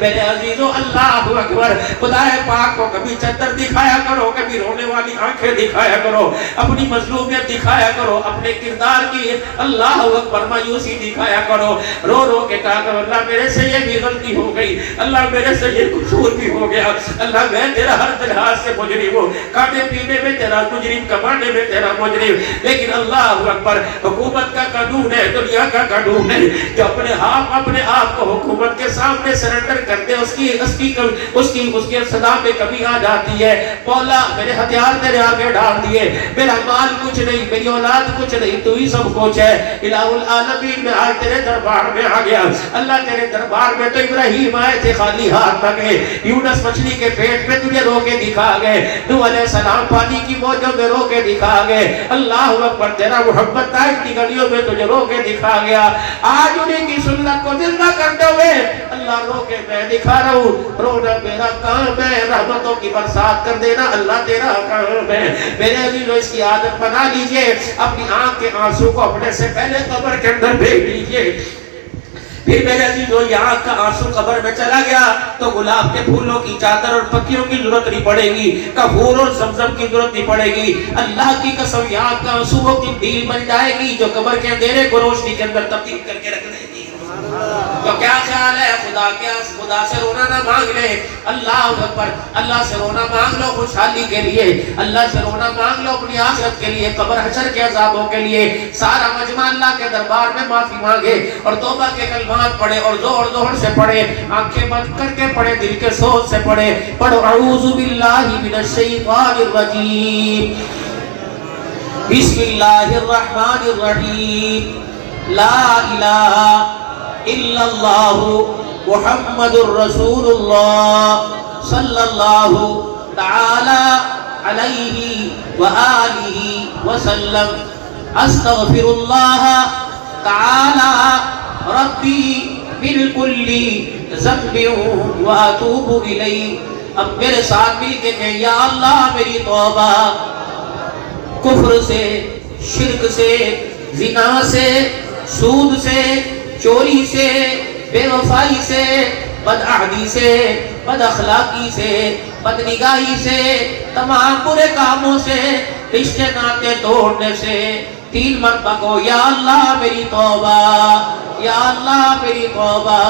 میرے عزیزو اللہ اکبر. خدا پاک کو کبھی چادر دکھایا کرو, کبھی رونے والی آنکھیں دکھایا کرو, اپنی مظلومیت دکھایا کرو, اپنے کردار کی اللہ اکبر مایوسی دکھایا کرو. رو رو کے کہا کرو اللہ میرے سے یہ بھی غلطی ہو گئی, اللہ میرے سے یہ قصور بھی ہو گیا, اللہ میں تیرا ہر لحاظ سے مجرم ہوں, کھانے پینے میں تیرا مجرم, کمانے میں تیرا مجرم. لیکن اللہ اکبر حکومت کا قانون ہے, دنیا کا قانون ہے کہ اپنے آپ کو حکومت کے سامنے سرنڈر کر دے, اس کی صدا میں کمی آ جاتی ہے. مولا میرے ہتھیار تیرے آگے ڈال دیے, میرا مال کچھ نہیں, میری اولاد کچھ نہیں, تو ہی سب کچھ ہے. الہ العالمین میں آج تیرے دربار میں آ گیا. اللہ تیرے دربار میں تو ابراہیم آئے تھے خالی ہاتھ نہ گئے, یونس مچھلی کے پیٹ میں تجھے رو کے دکھا گئے, نوح علیہ السلام پانی کی موجوں میں رو کے دکھا گئے. اللہ اکبر. تیرا محمد طائف کی گلیوں میں تجھے رو کے دکھا گیا. آج انہیں کی سنت کو زندہ کرتے ہوئے اللہ رو کے میں دکھا رہا ہوں. رونا میرا کام ہے, رحمتوں کی برسات کر دینا اللہ تیرا کام ہے. میرے عزیزو اس کی عادت بنا لیجئے, اپنی آنکھ کے آنسو کو اپنے سے پہلے قبر کے اندر بھیج لیجئے. پھر میرے عزیزو یہ آنکھ کا آنسو قبر میں چلا گیا تو گلاب کے پھولوں کی چادر اور پتیوں کی ضرورت نہیں پڑے گی, کافور اور زمزم کی ضرورت نہیں پڑے گی. اللہ کی قسم یہ آنکھ کا آنسو کی ڈیل بن جائے گی جو قبر کے اندھیرے کو روشنی کے اندر تبدیل کر کے رکھ دے گی. تو کیا خیال ہے, خدا سے رونا نہ مانگ لے. اللہ اکبر. اللہ سے رونا مانگ لو خوشحالی کے لیے, اللہ سے رونا مانگ لو اپنی آخرت کے لیے, قبر حشر کے عذابوں کے لیے. سارا مجمع اللہ کے دربار میں معافی مانگے اور توبہ کے کلمات پڑھے اور زور سے پڑھے, آنکھیں بند کر کے پڑھے, دل کے سوچ سے پڑھے. پڑھو اعوذ باللہ من الشیطان الرجیم, بسم اللہ الرحمن الرحیم, لا الہ الا اللہ محمد الرسول اللہ صلی اللہ تعالی علیہ وآلہ وسلم. استغفر اللہ تعالی ربی من کل ذنب واتوب الیہ. اب میرے ساتھ مل کے کہیں یا اللہ میری توبہ کفر سے, شرک سے, زنا سے, سود سے, چوری سے, بے وفائی سے, بدعہدی سے, بد اخلاقی سے, بد نگاہی سے, تمام برے کاموں سے, رشتے ناطے توڑنے سے. 3 مرتبہ کو یا اللہ میری توبہ, یا اللہ میری توبہ,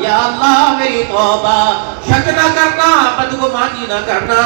یا اللہ میری توبہ. شک نہ کرنا, بدگمانی نہ کرنا,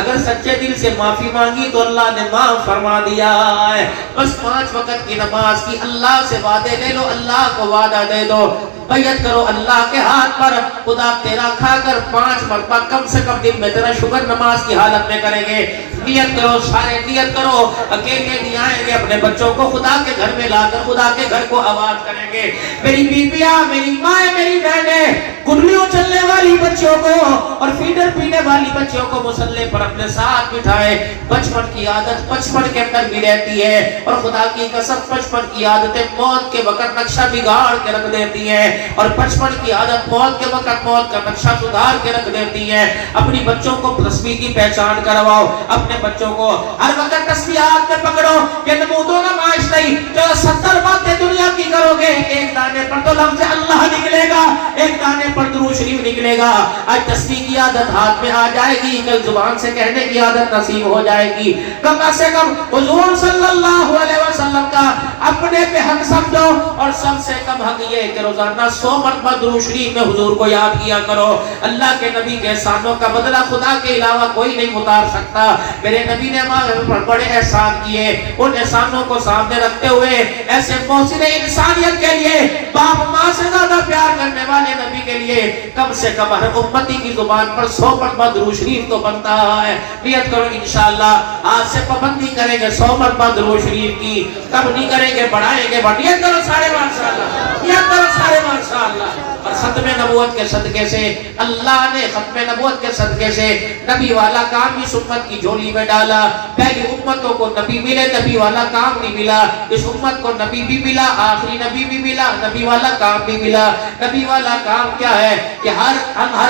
اگر سچے دل سے معافی مانگی تو اللہ نے معاف فرما دیا ہے. بس 5 وقت کی نماز کی اللہ سے وعدے لے لو, اللہ کو وعدہ دے دو. بیعت کرو اللہ کے ہاتھ پر. خدا تیرا کھا کر 5 مرتبہ کم سے کم دن میں تیرا شکر نماز کی حالت میں کریں گے. نیت کرو سارے, نیت کرو. اکیلے نہیں آئیں گے, اپنے بچوں کو خدا کے گھر میں لا کر خدا کے گھر کو آباد کریں گے. میری بیویاں, میری مائیں, میری بہنیں, کنڈلیوں چلنے والی بچوں کو اور فیڈر پینے والی بچوں کو مصلی پر اپنے ساتھ بٹھائے. بچپن کی عادت بچپن کے اندر بھی رہتی ہے, اور خدا کی قسم بچپن کی عادتیں موت کے وقت نقشہ بگاڑ کے رکھ دیتی ہیں, اور بچپن کی عادت موت کے وقت موت کا نقشہ سدھار کے رکھ دیتی ہے. اپنی بچوں کو تسبیح کی پہچان کرواؤ, اپنے بچوں کو ہر وقت تسبیح ہاتھ میں پکڑو. کہ نمودوں نمائش نہیں, جو 70 باتیں دنیا کی کرو گے, ایک دانے پر تو لفظ اللہ نکلے گا, ایک دانے پر درود شریف نکلے گا. آج تسبیح کی عادت ہاتھ میں آ جائے گی, کل زبان سے کہنے کی عادت نصیب ہو جائے گی. کم سے کم حضور صلی اللہ علیہ وسلم کا اپنے پہ حق سمجھو, اور سب سے کم حق یہ کہ روزانہ 100 مرتبہ درود شریف میں حضور کو یاد کیا کرو. اللہ کے نبی کے احسانوں کا بدلہ خدا کے علاوہ کوئی نہیں اتار سکتا. میرے نبی نے ہمارے پر بڑے احسان کیے, ان احسانوں کو سامنے رکھتے ہوئے ایسے محسن انسانیت کے لیے, باپ ماں سے زیادہ پیار کرنے والے نبی کے لیے کم سے کم ہر امتی کی زبان پر 100 مرتبہ درود شریف تو بنتا ہے. نیت کرو انشاءاللہ آج سے پابندی کریں گے 100 مرتبہ درود شریف کی, کب نہیں کریں گے, بڑھائیں گے. نیت کرو سارے ماشاءاللہ, نیت کرو سارے ماشاءاللہ. اور ختم نبوت کے صدقے سے اللہ نے ختم نبوت کے صدقے سے نبی والا کام بھی امت کی جھولی میں ڈالا. پہلی امتوں کو نبی ملے, نبی والا کام نہیں ملا. اس امت کو نبی بھی ملا, آخری نبی بھی ملا, نبی والا کام بھی ملا. نبی والا کام کیا ہے کہ ہر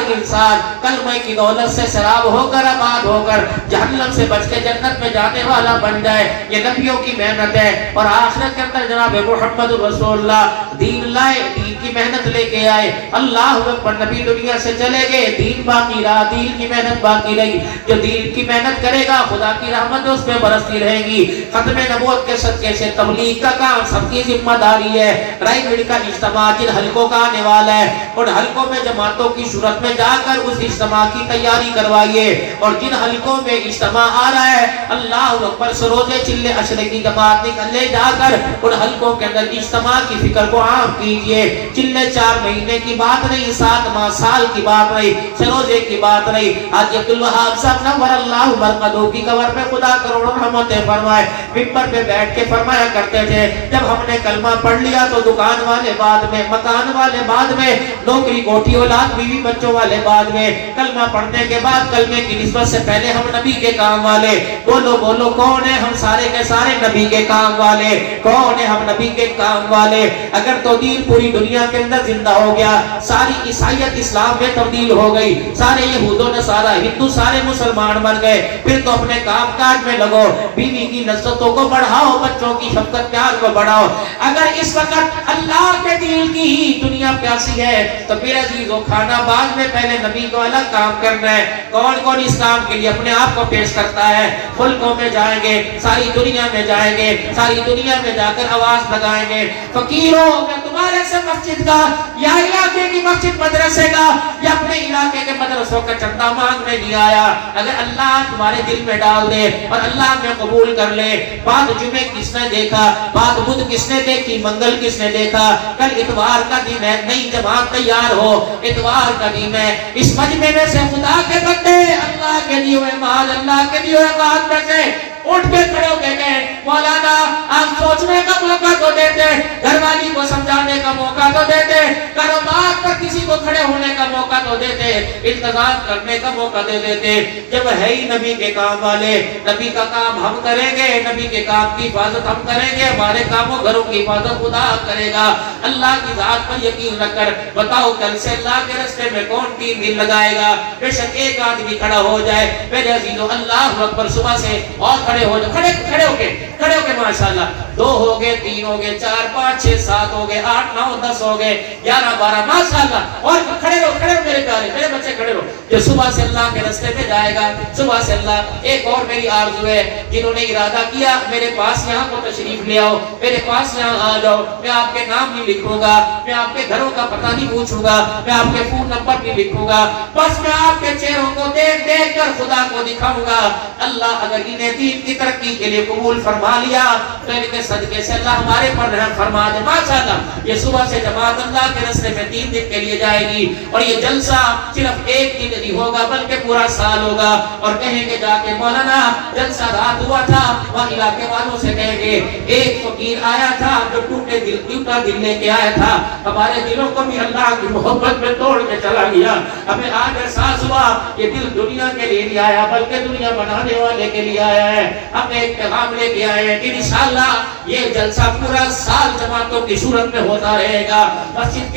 انسان کلمہ کی دولت سے سراب ہو کر, آباد ہو کر, جہنم سے بچ کے جنت میں جانے والا بن جائے. یہ نبیوں کی محنت ہے. اور آخرت کے اندر جناب محمد رسول اللہ دین لائے, دین کی محنت لے کے آئے. اللہ اکبر, نبی دنیا سے چلے گئے, دین باقی رہا, دین کی محنت باقی رہی. جو دین کی محنت کرے گا خدا کی رحمت اس پہ برستی رہے گی. ختم نبوت کے صدقے سے تبلیغ کا کام سب کی ذمہ داری ہے. رائے بڑی کا اجتماع جن حلقوں کا آنے والا ہے, ان حلقوں میں جماعتوں کی صورت میں جا کر اس اجتماع کی تیاری کروائیے. اور جن حلقوں میں اجتماع آ رہا ہے, اللہ اکبر, سروزے چلے اشرے کی جماعت نکلے جا کر ان حلقوں کے اندر اجتماع کی فکر کو عام کیجئے. چلے 4 مہینے کی بات نہیں, 7 ماہ, سال کی بات نہیں, سروزے کی بات نہیں. حاجی عبدالوہاب صاحب نور اللہ برکتہ کی قبر پہ خدا کروڑوں رحمتیں فرمائے, منبر پہ بیٹھ کے فرمایا کرتے تھے, جب ہم نے کلمہ پڑھ لیا تو دکان والے بعد میں, مکان والے بعد میں, نوکری کوٹھی اولاد بیوی بچوں والے بعد میں, کلمہ پڑھنے کے بعد کلمے کی نسبت سے پہلے ہم نبی کے کام والے. بولو بولو کون ہے, ہم سارے کے سارے نبی کے کام والے. کون ہے, ہم نبی کے کام والے. اگر تو دین پوری دنیا کے اندر زندہ ہو گیا, ساری عیسائیت اسلام میں تبدیل ہو گئی, سارے یہود و نصارا ہندو سارے مسلمان بن گئے, پھر تو اپنے کام کاج میں لگو, بیوی کی نصرتوں کو بڑھاؤ, بچوں کی شفقت پیار کو بڑھاؤ. اگر اس وقت اللہ کے دین کی ہی دنیا پیاسی ہے تو میرے عزیزو کھانا بعد میں, پہلے نبی کو والا کام کرنا ہے. کون کون اس کام کے لیے اپنے آپ کو پیش کرتا ہے؟ ملکوں میں جائیں گے, ساری دنیا میں جائیں گے, ساری دنیا میں جا کر آواز لگائیں گے, فقیروں میں تمہارے سے مسجد کا یا علاقے کی مسجد مدرسے کا یا اپنے علاقے کے مدرسوں کا چندہ مانگنے نہیں آیا. اگر اللہ تمہارے دل میں ڈال دے اور اللہ میں قبول کر لے, بعد جمعے کس نے دیکھا, بعد بدھ کس نے دیکھی, منگل کس نے دیکھا, کل اتوار کا دن ہے, نئی جماعت تیار ہو, اتوار کا دن ہے. اس مجمع میں سے خدا کے بندے, اللہ کے لیے ہوئے مال, اللہ کے لیے ہوئے بات میں سے اٹھ کے کھڑے ہو کے گئے, مولانا آپ سوچنے کا موقع تو دیتے, گھر والی کو سمجھانے کا موقع تو دیتے, کاروبار پر کسی کو کھڑے ہونے کا موقع تو دیتے, انتظام کرنے کا موقع دے دیتے. جب ہے ہی نبی کے کام والے, نبی کا کام ہم کریں گے, نبی کے کام کی حفاظت ہم کریں گے, ہمارے کاموں گھروں کی حفاظت خدا کرے گا. اللہ کی ذات پر یقین رکھ کر بتاؤ, کل سے اللہ کے راستے میں کون 3 دن لگائے گا؟ بے شک ایک آدمی کھڑا ہو جائے, میرے عزیزو اللہ اکبر, صبح سے اور کھڑے ہو جائے, کھڑے ہو کے ماشاءاللہ, 2 ہو گئے, 3 ہو گئے, 4 5 6 7 ہو گئے, 8 9 10 ہو گئے, 11 12 ماشاءاللہ. اور کھڑے رہو میرے پیارے, میرے بچے کھڑے رہو. جو صبح سے اللہ کے راستے میں جائے گا, صبح سے اللہ, ایک اور میری آرزو ہے, جنہوں نے ارادہ کیا میرے پاس یہاں کو تشریف لے آؤ, میرے پاس یہاں آ جاؤ, میں آپ کے نام نہیں لکھوں گا, میں آپ کے گھروں کا پتہ نہیں پوچھوں گا, میں آپ کے فون نمبر نہیں لکھوں گا, بس میں آپ کے چہروں کو دیکھ دیکھ کر خدا کو دکھاؤں گا. اللہ اگر انہیں دین کی ترقی کے لیے قبول فرما لیا تو ان کے صدقے سے اللہ ہمارے پر رحم فرما دے. ماشاءاللہ یہ صبح سے جماعت اللہ کے راستے میں 3 دن کے لیے جائے گی اور یہ جلسہ صرف 1 دن نہیں ہوگا بلکہ پورا سال ہوگا. اور کہیں گے جا کے مولانا جلسہ رات ہوا تھا, وہاں علاقے والوں سے کہیں گے ایک فقیر آیا تھا جو ٹوٹا دل لے کے آیا تھا, ہمارے دلوں کو بھی اللہ کی محبت میں توڑ کے چلا گیا. ہمیں آج احساس ہوا یہ دل دنیا کے لیے نہیں آیا بلکہ دنیا بنانے والے کے لیے آیا ہے. ہم نے ایک پیغام لے کے آئے ہیں کہ انشاءاللہ یہ جلسہ پورا سال جماعتوں کی صورت میں ہوتا رہے گا. مسجد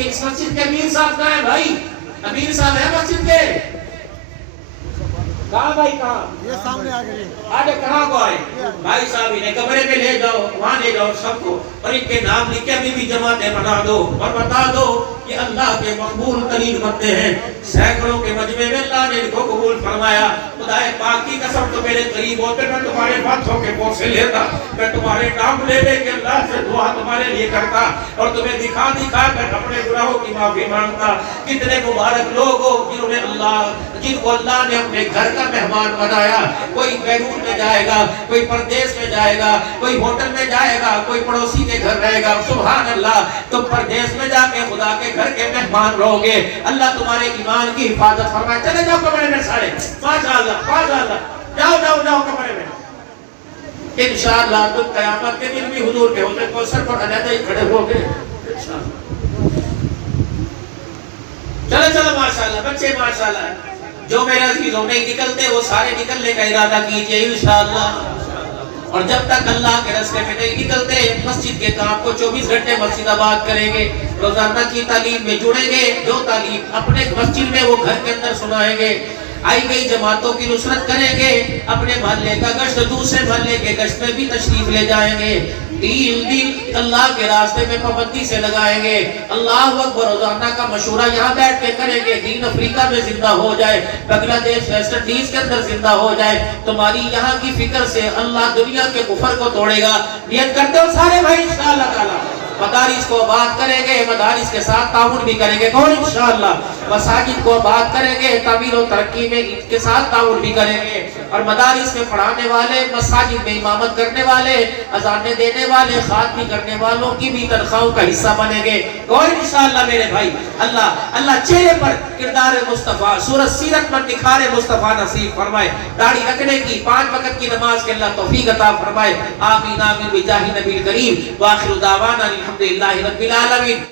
کے امیر صاحب کہاں ہے بھائی؟ امیر صاحب ہے مسجد کے؟ کہاں بھائی کہاں؟ یہ سامنے آ گئی. آگے کہاں کو آئے بھائی صاحب انہیں کمرے میں لے جاؤ, وہاں لے جاؤ سب کو اور ان کے نام لکھ کے ابھی بھی جماعتیں بنا دو اور بتا دو کہ اللہ کے مقبول ترین بندے ہیں. سینکڑوں کے مجمع میں اللہ نے ان کو قبول فرمایا. خدائے پاک کی قسم تو میرے قریب ہوتے میں تمہارے ہاتھوں کے پاس سے لیتا, میں تمہارے نام لے لے کے اللہ سے دعا تمہارے لیے کرتا اور تمہیں دکھا کر اپنے گناہوں کی معافی مانگتا. کتنے مبارک لوگ ہو جن کو اللہ نے اپنے گھر کا مہمان بنایا. کوئی بیرون میں جائے گا, کوئی پردیس میں جائے گا, کوئی ہوٹل میں جائے گا, کوئی پڑوسی کے گھر رہے گا. سبحان اللہ, تم پردیس میں جا کے خدا کے گھر کے مہمان رہو گے. اللہ تمہارے ایمان کی حفاظت فرمائے. چلے جاؤ کمرے میں سارے, ماشاءاللہ جاؤ کمرے میں. انشاءاللہ تم قیامت کے دن بھی حضور کے حوض کوثر پر علیحدہ ہی کھڑے ہو گے. چلو ماشاءاللہ بچے ماشاءاللہ. جو میرے عزیزوں نہیں نکلتے وہ سارے نکلنے کا ارادہ کیجئے انشاءاللہ. اور جب تک اللہ کے راستے میں نہیں نکلتے مسجد کے کام کو 24 گھنٹے مسجد آباد کریں گے, روزانہ کی تعلیم میں جڑیں گے. جو تعلیم اپنے مسجد میں وہ گھر کے اندر سنائیں گے. آئی گئی جماعتوں کی نصرت کریں گے. اپنے محلے کا گشت دوسرے محلے کے گشت میں بھی تشریف لے جائیں گے. 3 دن اللہ کے راستے میں پابندی سے لگائیں گے. اللہ اکبر روزانہ کا مشورہ یہاں بیٹھ کے کریں گے. دین افریقہ میں زندہ ہو جائے, بنگلہ دیش ویسٹ انڈیز کے اندر زندہ ہو جائے. تمہاری یہاں کی فکر سے اللہ دنیا کے کفر کو توڑے گا. نیت کرتے ہو سارے بھائی انشاءاللہ تعالی. مدارس کو آباد کریں گے, مدارس کے ساتھ تعاون بھی کریں گے. کون انشاءاللہ. مساجد کو آباد کریں گے, تعمیر و ترقی میں ان کے ساتھ تعاون بھی کریں گے. اور مدارس میں پڑھانے والے, مساجد میں امامت کرنے والے, اذانیں دینے والے, خاتمی کرنے والوں کی بھی تنخواہوں کا حصہ بنیں گے. کون انشاءاللہ میرے بھائی. اللہ چہرے پر کردار مصطفیٰ, صورت سیرت پر نکھار مصطفیٰ نصیب فرمائے. داڑھی رکھنے کی, 5 وقت کی نماز کے اللہ توفیق عطا فرمائے. آمین آمین بجاہ نبی کریم. وآخر دعوانا الحمدللہ رب العالمین.